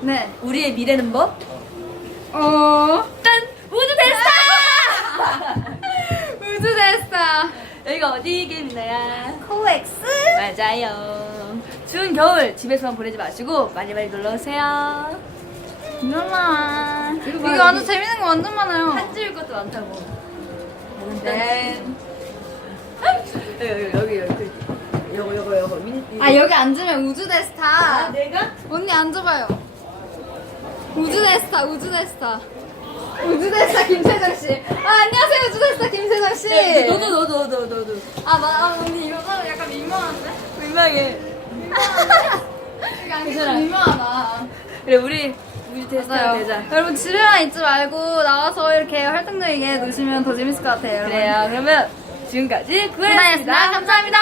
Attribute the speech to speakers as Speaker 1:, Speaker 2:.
Speaker 1: 네.
Speaker 2: 우리의 미래는 뭐?
Speaker 1: 어.
Speaker 2: 짠! 우주 대스타!
Speaker 1: 우주 대스타.
Speaker 2: 여기가 어디겠나요?
Speaker 1: 콜렉스.
Speaker 2: 맞아요. 추운 겨울 집에서만 보내지 마시고 많이 많이 놀러 오세요.
Speaker 1: 누나.
Speaker 2: 이거 봐요,
Speaker 1: 완전
Speaker 2: 여기.
Speaker 1: 재밌는 거 완전 많아요.
Speaker 2: 한 줄 것도 많다고.
Speaker 1: 네.
Speaker 2: 여기 여기 여기 여기. 요거 요거 민.
Speaker 1: 아 여기 앉으면 우주
Speaker 2: 아,
Speaker 1: 대스타.
Speaker 2: 내가?
Speaker 1: 언니 앉아봐요. 우주 대스타, 우주 대스타. 우주 대스타 김세정 씨. 아 안녕하세요 우주 대스타 김세정 씨.
Speaker 2: 네, 너도 너도 너도 너도.
Speaker 1: 아, 나, 아 언니 이거 좀 약간 민망한데?
Speaker 2: 민망해.
Speaker 1: 이게 안경 좀 민망하다.
Speaker 2: 그래 우리 우리
Speaker 1: 맞아요.
Speaker 2: 되자.
Speaker 1: 여러분 집에만 있지 말고 나와서 이렇게 활동적이게 노시면 더 재밌을 것 같아요. 여러분.
Speaker 2: 그래요. 그러면 지금까지. 구나였습니다.
Speaker 1: 감사합니다.